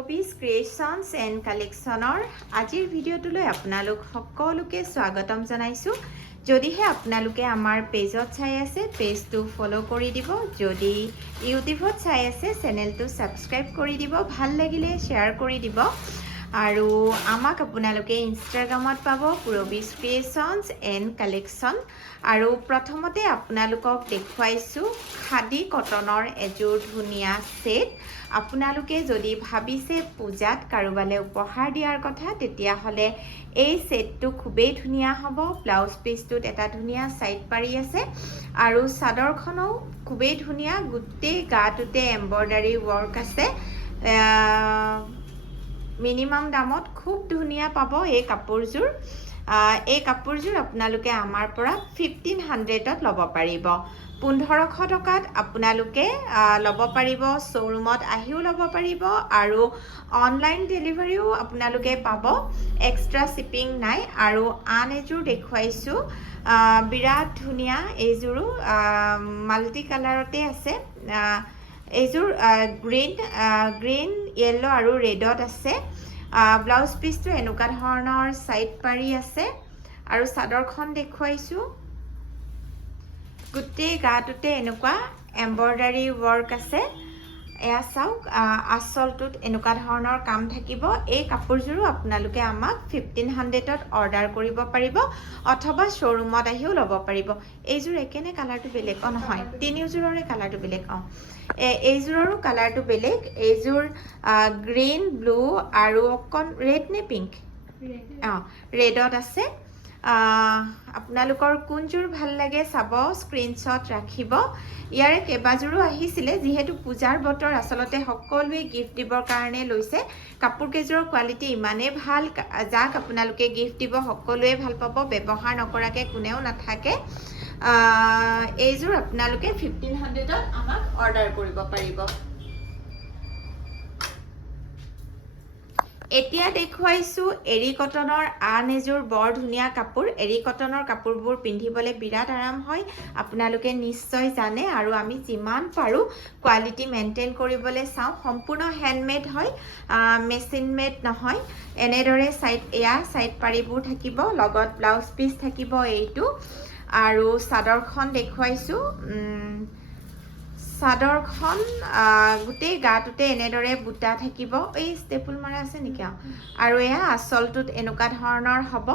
পুৰবীজ creations and কালেকশ্যনৰ আজিৰ ভিডিঅ'টোলৈ আপোনালোক সকলোকে স্বাগতম জনাইছোঁ। যদিহে আপোনালোকে আমাৰ পেজত চাই আছে পেজটো ফ'ল' কৰি দিব, যদি ইউটিউবত চাই আছে চেনেলটো ছাবস্ক্ৰাইব কৰি দিব, ভাল লাগিলে শ্বেয়াৰ কৰি দিব। আৰু আমাক আপোনালোকে ইনষ্টাগ্ৰামত পাব পুৰবীজ ক্ৰিয়েশ্যনছ এণ্ড কালেকশ্যন। আৰু প্ৰথমতে আপোনালোকক দেখুৱাইছোঁ খাদী কটনৰ এযোৰ ধুনীয়া ছেট। আপোনালোকে যদি ভাবিছে পূজাত কাৰোবালৈ উপহাৰ দিয়াৰ কথা, তেতিয়াহ'লে এই ছেটটো খুবেই ধুনীয়া হ'ব। ব্লাউজ পিচটোত এটা ধুনীয়া ছাইড পাৰি আছে আৰু চাদৰখনো খুবেই ধুনীয়া, গোটেই গাটোতে এম্ব্ৰইডাৰী ৱৰ্ক আছে। মিনিমাম দামত খুব ধুনীয়া পাব এই কাপোৰযোৰ। এই কাপোৰযোৰ আপোনালোকে আমাৰ পৰা 1500ত ল'ব পাৰিব। 1500 টকাত আপোনালোকে ল'ব পাৰিব, শ্ব'ৰুমত আহিও ল'ব পাৰিব আৰু অনলাইন ডেলিভাৰীও আপোনালোকে পাব, এক্সট্ৰা শ্বিপিং নাই। আৰু আন এযোৰ দেখুৱাইছোঁ, বিৰাট ধুনীয়া এইযোৰো মাল্টি কালাৰতে আছে। এইযোৰ গ্ৰীণ য়েল্লো আৰু ৰেডত আছে। ব্লাউজ পিচটো এনেকুৱা ধৰণৰ ছাইড পাৰি আছে আৰু চাদৰখন দেখুৱাইছোঁ, গোটেই গাটোতে এনেকুৱা এম্ব্ৰইডাৰী ৱৰ্ক আছে। এয়া চাওক, আঁচলটোত এনেকুৱা ধৰণৰ কাম থাকিব। এই কাপোৰযোৰো আপোনালোকে আমাক 1500ত অৰ্ডাৰ কৰিব পাৰিব অথবা শ্ব'ৰুমত আহিও ল'ব পাৰিব। এইযোৰ একেনে কালাৰটো বেলেগ? নহয়, তিনিওযোৰৰে কালাৰটো বেলেগ। এইযোৰৰো কালাৰটো বেলেগ। এইযোৰ গ্ৰীণ, ব্লু আৰু অকণ ৰেড নে পিংক? ৰেডত আছে। আপোনালোকৰ কোনযোৰ ভাল লাগে চাব, স্ক্ৰীনশ্বট ৰাখিব। ইয়াৰে কেইবাযোৰো আহিছিলে, যিহেতু পূজাৰ বতৰ আচলতে সকলোৱে গিফ্ট দিবৰ কাৰণে লৈছে। কাপোৰকেইযোৰৰ কোৱালিটি ইমানেই ভাল, যাক আপোনালোকে গিফ্ট দিব সকলোৱে ভাল পাব, ব্যৱহাৰ নকৰাকৈ কোনেও নাথাকে। এইযোৰ আপোনালোকে 1500ত আমাক অৰ্ডাৰ কৰিব পাৰিব। এতিয়া দেখুৱাইছোঁ এৰী কটনৰ আন এযোৰ বৰ ধুনীয়া কাপোৰ। এৰী কটনৰ কাপোৰবোৰ পিন্ধিবলৈ বিৰাট আৰাম হয়, আপোনালোকে নিশ্চয় জানে। আৰু আমি যিমান পাৰোঁ কোৱালিটি মেইনটেইন কৰিবলৈ চাওঁ। সম্পূৰ্ণ হেণ্ডমেড হয়, মেচিন মেড নহয়। এনেদৰে ছাইড পাৰিবোৰ থাকিব, লগত ব্লাউজ পিচ থাকিব এইটো। আৰু চাদৰখন দেখুৱাইছোঁ, চাদৰখন গোটেই গাটোতে এনেদৰে বুটা থাকিব। এই ষ্টেপুল মাৰা আছে নেকি? আৰু এয়া আঁচলটোত এনেকুৱা ধৰণৰ হ'ব।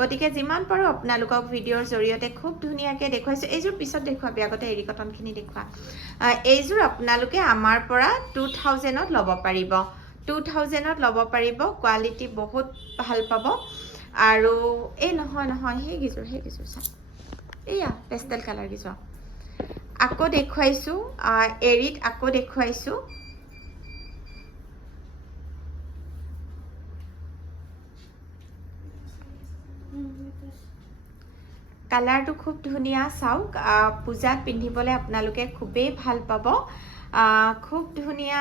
গতিকে যিমান পাৰোঁ আপোনালোকক ভিডিঅ'ৰ জৰিয়তে খুব ধুনীয়াকৈ দেখুৱাইছোঁ। এইযোৰ পিছত দেখুৱাবি, আগতে এৰী কটনখিনি দেখুওৱা। এইযোৰ আপোনালোকে আমাৰ পৰা 2000ত ল'ব পাৰিব। 2000ত ল'ব পাৰিব, কোৱালিটি বহুত ভাল পাব। আৰু এই নহয় সেইকেইযোৰ চা, এইয়া পেষ্টেল কালাৰ কেইযোৰ। আকৌ দেখুৱাইছোঁ এৰীত, আকৌ দেখুৱাইছোঁ। কালাৰটো খুব ধুনীয়া, চাওক। পূজাত পিন্ধিবলৈ আপোনালোকে খুবেই ভাল পাব। খুব ধুনীয়া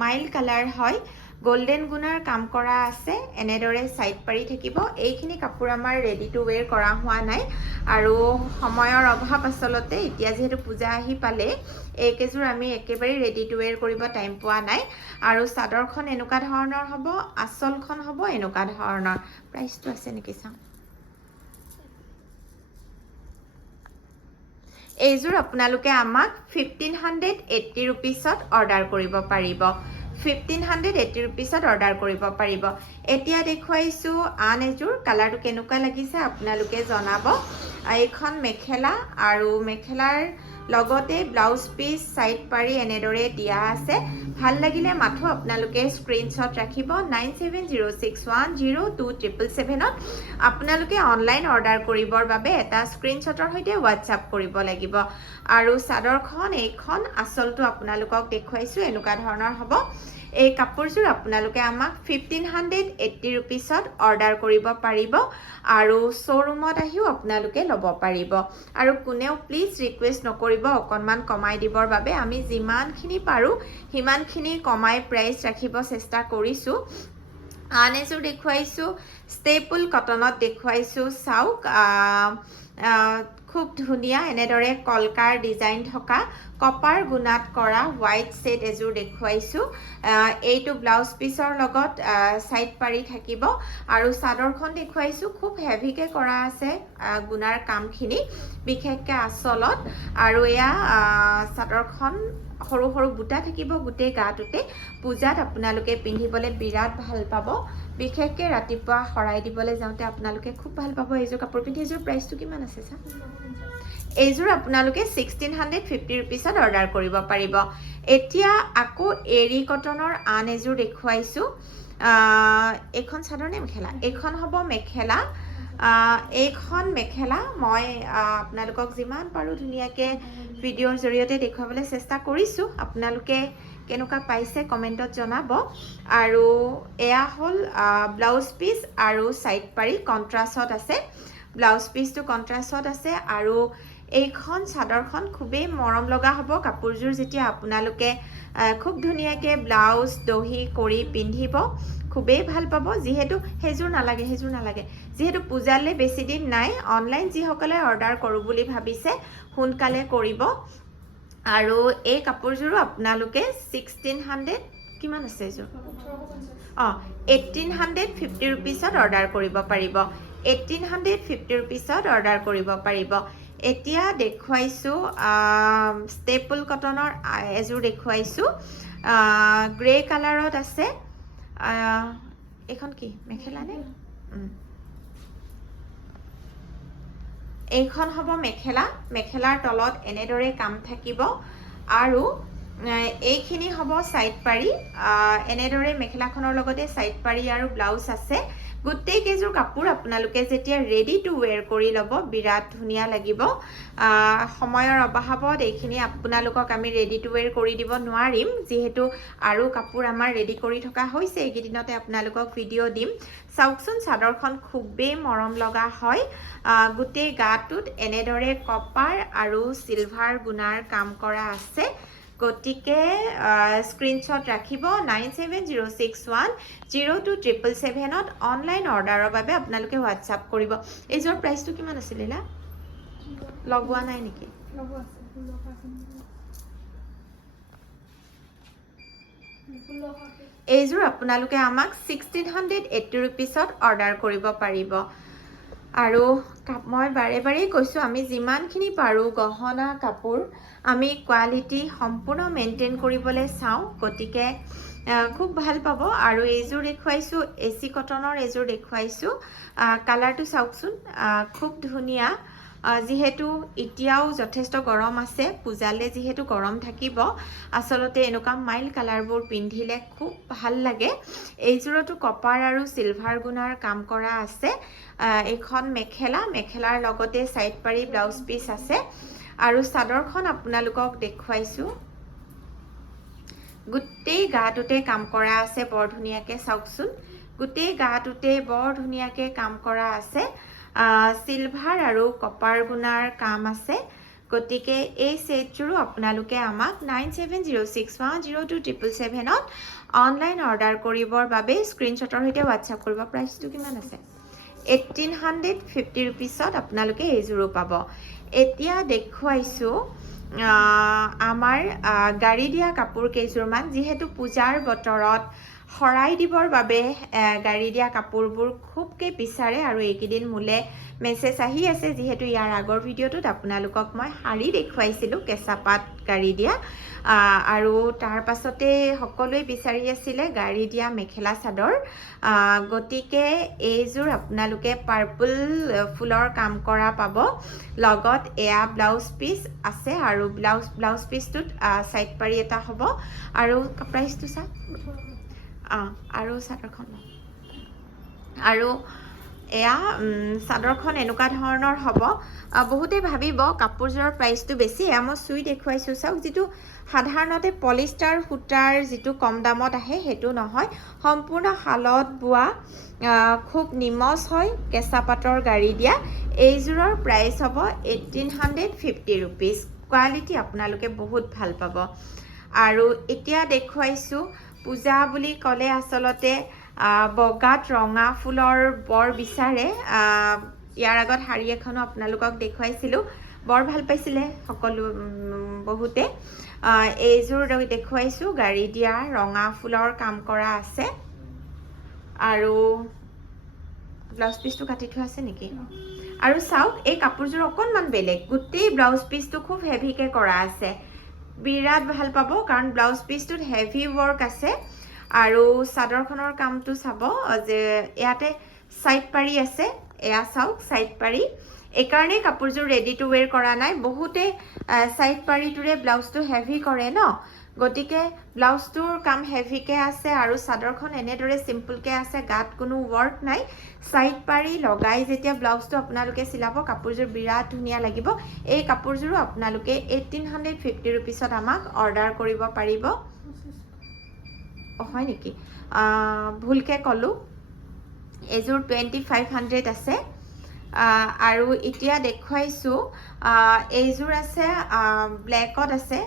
মাইল্ড কালাৰ হয়, গল্ডেন গুণাৰ কাম কৰা আছে। এনেদৰে ছাইড পাৰি থাকিব। এইখিনি কাপোৰ আমাৰ ৰেডি টু ৱেৰ কৰা হোৱা নাই আৰু সময়ৰ অভাৱ আচলতে। এতিয়া যিহেতু পূজা আহি পালে, এইকেইযোৰ আমি একেবাৰে ৰেডি টু ৱেৰ কৰিব টাইম পোৱা নাই। আৰু চাদৰখন এনেকুৱা ধৰণৰ হ'ব, আঁচলখন হ'ব এনেকুৱা ধৰণৰ। প্ৰাইচটো আছে নেকি চাওঁ। এইযোৰ আপোনালোকে আমাক 1580 ৰুপিছত অৰ্ডাৰ কৰিব পাৰিব। 1580 ৰুপিছত অৰ্ডাৰ কৰিব পাৰিব। এতিয়া দেখুৱাইছোঁ আন এযোৰ। কালাৰটো কেনেকুৱা লাগিছে আপোনালোকে জনাব। এইখন মেখেলা আৰু মেখেলাৰ লগতে ব্লাউজ পিচ ছাইড পাৰি এনেদৰে দিয়া আছে। ভাল লাগিলে মাথো আপোনালোকে স্ক্ৰীনশ্বট ৰাখিব। 9706102777ত আপোনালোকে অনলাইন অৰ্ডাৰ কৰিবৰ বাবে এটা স্ক্ৰীনশ্বটৰ সৈতে হোৱাটছআপ কৰিব লাগিব। আৰু চাদৰখন এইখন, আঁচলটো আপোনালোকক দেখুৱাইছোঁ এনেকুৱা ধৰণৰ হ'ব। এই কাপোৰযোৰ আপোনালোকে আমাক 1580 ৰুপিছত অৰ্ডাৰ কৰিব পাৰিব আৰু শ্ব'ৰুমত আহিও আপোনালোকে ল'ব পাৰিব। আৰু কোনেও প্লিজ ৰিকুৱেষ্ট নকৰিব অকণমান কমাই দিবৰ বাবে। আমি যিমানখিনি পাৰোঁ সিমানখিনি কমাই প্ৰাইচ ৰাখিব চেষ্টা কৰিছোঁ। আন এযোৰ দেখুৱাইছোঁ, ষ্টেপুল কটনত দেখুৱাইছোঁ। চাওক, খুব ধুনীয়া এনেদৰে কলকাৰ ডিজাইন থকা কপাৰ গুণাত কৰা হোৱাইট সেট এযোৰ দেখুৱাইছো এইটো ব্লাউজ পিসৰ লগত সাইড পাৰি থাকিব আৰু চাদৰখন দেখুৱাইছো খুব হেভিকে কৰা আছে গুণাৰ কামখিনি বিশেষকৈ আচলত আৰু এয়া চাদৰখন সৰু সৰু বুটা থাকিব গোটেই গাটোতে পূজাত আপোনালোকে পিন্ধিবলৈ বিৰাট ভাল পাব বিশেষকৈ ৰাতিপুৱা হৰাই দিবলৈ যাওঁতে আপোনালোকে খুব ভাল পাব এইযোৰ কাপোৰ পিন্ধি এইযোৰ প্ৰাইচটো কিমান আছে চা এইযোৰ আপোনালোকে 1650 रुपीसত অৰ্ডাৰ কৰিব পাৰিব এতিয়া আকৌ এৰি কটনৰ আন এযোৰ দেখুৱাইছো এইখন চাদৰ নে মেখেলা এইখন হ'ব মেখেলা এইখন মেখেলা মই আপোনালোকক যিমান পাৰো ধুনীয়াকৈ ভিডিঅ'ৰ জৰিয়তে দেখুৱাবলৈ চেষ্টা কৰিছো আপোনালোকে কেনেকুৱা পাইছে কমেন্টত জনাব আৰু এয়া হ'ল ব্লাউজ পিস আৰু সাইড পাৰি কন্ট্ৰাষ্টত আছে ব্লাউজ পিসটো কন্ট্ৰাষ্টত আছে আৰু এইখন চাদৰখন খুবেই মৰম লগা হ'ব কাপোৰযোৰ যেতিয়া আপোনালোকে খুব ধুনীয়াকৈ ব্লাউজ দহি কৰি পিন্ধিব খুবেই ভাল পাব যেহেতু হেজুৰ নালাগে যেহেতু পূজালৈ বেছি দিন নাই অনলাইন যিসকলে অৰ্ডাৰ কৰো বুলি ভাবিছে সোনকালে কৰিব আৰু এই কাপোৰযোৰো আপোনালোকে 1600 কিমান আছে এযোৰ 1850 रुपीसত অৰ্ডাৰ কৰিব পাৰিব 1850 रुपीसত অৰ্ডাৰ কৰিব পাৰিব এতিয়া দেখুৱাইছো ষ্টেপল কটনৰ এযোৰ দেখুৱাইছো গ্ৰে কালাৰত আছে এখন কি মেখেলা নে এইখন হ'ব মেখেলাৰ তলত এনেদৰে কাম থাকিব আৰু এইখিনি হ'ব সাইড পাৰি এনেদৰে মেখেলাখনৰ লগতে সাইড পাৰি আৰু ব্লাউজ আছে গোটেই কেইযোৰ কাপোৰ আপোনালোকে যেতিয়া ৰেডি টু ওৱেৰ কৰি ল'ব বিৰাট ধুনীয়া লাগিব সময়ৰ অভাৱত এইখিনি আপোনালোকক আমি ৰেডি টু ওৱেৰ কৰি দিব নোৱাৰিম যেহেতু আৰু কাপোৰ আমাৰ ৰেডি কৰি থকা হৈছে এইকেইদিনতে আপোনালোকক ভিডিঅ' দিম চাওকচোন চাদৰখন খুবেই মৰম লগা হয় গোটেই গাটোত এনেদৰে কপাৰ আৰু সিলভাৰ গুণাৰ কাম কৰা আছে গতিকে স্ক্ৰিনশ্বট ৰাখিব 9706102777ত অনলাইন অৰ্ডাৰৰ বাবে আপোনালোকে হোৱাটছআপ কৰিব এইযোৰ প্ৰাইচটো কিমান আছিল লীলা লগোৱা নাই নেকি এইযোৰ আপোনালোকে আমাক 1680 रुपीसত অৰ্ডাৰ কৰিব পাৰিব আৰু মই বাৰে বাৰে কৈছো আমি যিমানখিনি পাৰো গহনা কাপোৰ আমি কোৱালিটি সম্পূৰ্ণ মেইনটেইন কৰিবলৈ চাওঁ গতিকে খুব ভাল পাব আৰু এইযোৰ দেখুৱাইছো এসি কটনৰ এইযোৰ দেখুৱাইছো কালাৰটো চাওকচোন খুব ধুনীয়া যেহেতু এতিয়াও যথেষ্ট গৰম আছে পূজালে যেহেতু গৰম থাকিব আসলতে এনেকুৱা মাইল কালাৰবোৰ পিন্ধিলে খুব ভাল লাগে এইযোৰতো কপাৰ আৰু সিলভাৰ গুণাৰ কাম কৰা আছে এইখন মেখেলাৰ লগতে সাইড পাৰি ব্লাউজ পিস আছে আৰু চাদৰখন আপোনালোকক দেখুৱাইছো গোটেই গাটোতে কাম কৰা আছে বৰ ধুনীয়াকৈ চাওকচোন গোটেই গাটোতে বৰ ধুনীয়াকৈ কাম কৰা আছে সিলভাৰ আৰু কপাৰ গুণাৰ কাম আছে গতিকে এই সেটযোৰো আপোনালোকে আমাক 9706102777ত অনলাইন অৰ্ডাৰ কৰিবৰ বাবে স্ক্ৰিনশ্বটৰ সৈতে হোৱাটছআপ কৰিব প্ৰাইচটো কিমান আছে 1850 रुपीसত আপোনালোকে এইযোৰো পাব এতিয়া দেখুৱাইছো আমাৰ গাড়ী দিয়া কাপোৰ কেইযোৰমান যেহেতু পূজাৰ বতৰত হৰাই দিবৰ বাবে গাড়ী দিয়া কাপোৰবোৰ খুবকৈ বিচাৰে আৰু এইকেইদিন মোলে মেছেজ আহি আছে যেহেতু ইয়াৰ আগৰ ভিডিঅ'টোত আপোনালোকক মই শাৰী দেখুৱাইছিলোঁ কেঁচাপাত গাড়ী দিয়া আৰু তাৰ পাছতে সকলোৱে বিচাৰি আছিলে গাড়ী দিয়া মেখেলা চাদৰ গতিকে এইযোৰ আপোনালোকে পাৰ্পল ফুলৰ কাম কৰা পাব লগত এয়া ব্লাউজ পিস আছে আৰু ব্লাউজ পিসটোত সাইড পাৰি এটা হ'ব আৰু প্ৰাইচটো চা আৰু চাদৰখন আৰু এয়া চাদৰখন এনেকুৱা ধৰণৰ হ'ব বহুতে ভাবিব কাপোৰযোৰৰ প্ৰাইচটো বেছি এয়া মই চুই দেখুৱাইছো চাওক যিটো সাধাৰণতে পলিষ্টাৰ সূতাৰ যিটো কম দামত আহে সেইটো নহয় সম্পূৰ্ণ শালত বোৱা খুব নিমজ হয় কেঁচা পাতৰ গাড়ী দিয়া এইযোৰৰ প্ৰাইচ হ'ব 1850 रुपीस কোৱালিটি আপোনালোকে বহুত ভাল পাব আৰু এতিয়া দেখুৱাইছো পূজা বুলি ক'লে আসলতে বগাত ৰঙা ফুলৰ বৰ বিচাৰে ইয়াৰ আগত শাৰী এখনো আপোনালোকক দেখুৱাইছিলোঁ, বৰ ভাল পাইছিলে সকলো বহুতে। এইযোৰ দেখুৱাইছোঁ, গাড়ী দিয়া ৰঙা ফুলৰ কাম কৰা আছে আৰু ব্লাউজ পিচটো কাটি থোৱা আছে নেকি? আৰু চাওক এই কাপোৰযোৰ অকণমান বেলেগ, গোটেই ব্লাউজ পিচটো খুব হেভিকৈ কৰা আছে, বিৰাট ভাল পাব কাৰণ ব্লাউজ পিচটোত হেভি ৱৰ্ক আছে। আৰু চাদৰখনৰ কামটো চাব যে ইয়াতে ছাইড পাৰি আছে, এয়া চাওক ছাইড পাৰি। এইকাৰণেই কাপোৰযোৰ ৰেডি টু ৱেৰ কৰা নাই, বহুতে ছাইড পাৰিটোৰে ব্লাউজটো হেভি কৰে ন, গতিকে ব্লাউজটোৰ কাম হেভিকৈ আছে আৰু চাদৰখন এনেদৰে চিম্পুলকৈ আছে, গাত কোনো ৱৰ্ক নাই। ছাইড পাৰি লগাই যেতিয়া ব্লাউজটো আপোনালোকে চিলাব কাপোৰযোৰ বিৰাট ধুনীয়া লাগিব। এই কাপোৰযোৰো আপোনালোকে 1850 ৰুপিছত আমাক অৰ্ডাৰ কৰিব পাৰিব। হয় নেকি? ভুলকৈ ক'লোঁ, এইযোৰ 2500 আছে। আৰু এতিয়া দেখুৱাইছোঁ এইযোৰ আছে ব্লেকত আছে।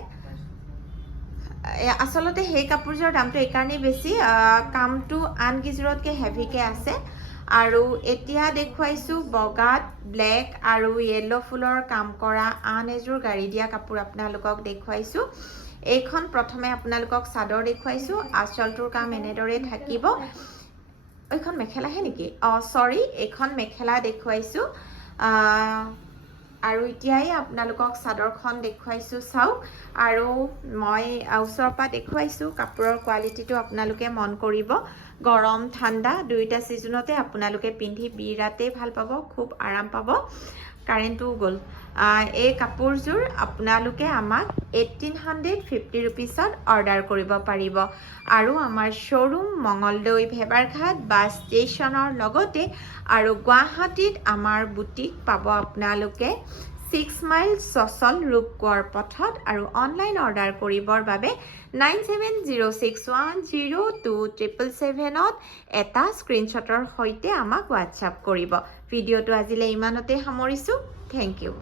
আচলতে সেই কাপোৰযোৰৰ দামটো এইকাৰণেই বেছি, কামটো আনকেইযোৰতকৈ হেভিকৈ আছে। আৰু এতিয়া দেখুৱাইছোঁ বগাত ব্লেক আৰু য়েল্ল' ফুলৰ কাম কৰা আন এযোৰ গাড়ী দিয়া কাপোৰ আপোনালোকক দেখুৱাইছোঁ। এইখন প্ৰথমে আপোনালোকক চাদৰ দেখুৱাইছোঁ, আঁচলটোৰ কাম এনেদৰে থাকিব। এইখন মেখেলাহে নেকি? চৰি, এইখন মেখেলা দেখুৱাইছোঁ। আৰু এতিয়াই আপোনালোকক চাদৰখন দেখুৱাইছোঁ, চাওক। আৰু মই ওচৰৰ পৰা দেখুৱাইছোঁ, কাপোৰৰ কোৱালিটিটো আপোনালোকে মন কৰিব। গৰম ঠাণ্ডা দুয়োটা ছিজনতে আপোনালোকে পিন্ধি বিৰাটেই ভাল পাব, খুব আৰাম পাব। কাৰেণ্টটোও গ'ল। এই কাপোৰযোৰ আপোনালোকে আমাক 1850 ৰুপিছত অৰ্ডাৰ কৰিব পাৰিব। আৰু আমাৰ শ্ব'ৰুম মঙলদৈ ভেবাৰঘাট বাছ ষ্টেচনৰ লগতে আৰু গুৱাহাটীত আমাৰ বুটিক পাব আপোনালোকে 6 মাইল চচল ৰূপকোঁৱৰ পথত। আৰু অনলাইন অৰ্ডাৰ কৰিবৰ বাবে 9706102777ত এটা স্ক্ৰীনশ্বটৰ সৈতে আমাক হোৱাটছআপ কৰিব। ভিডিঅ'টো আজিলৈ ইমানতে সামৰিছোঁ। Thank U.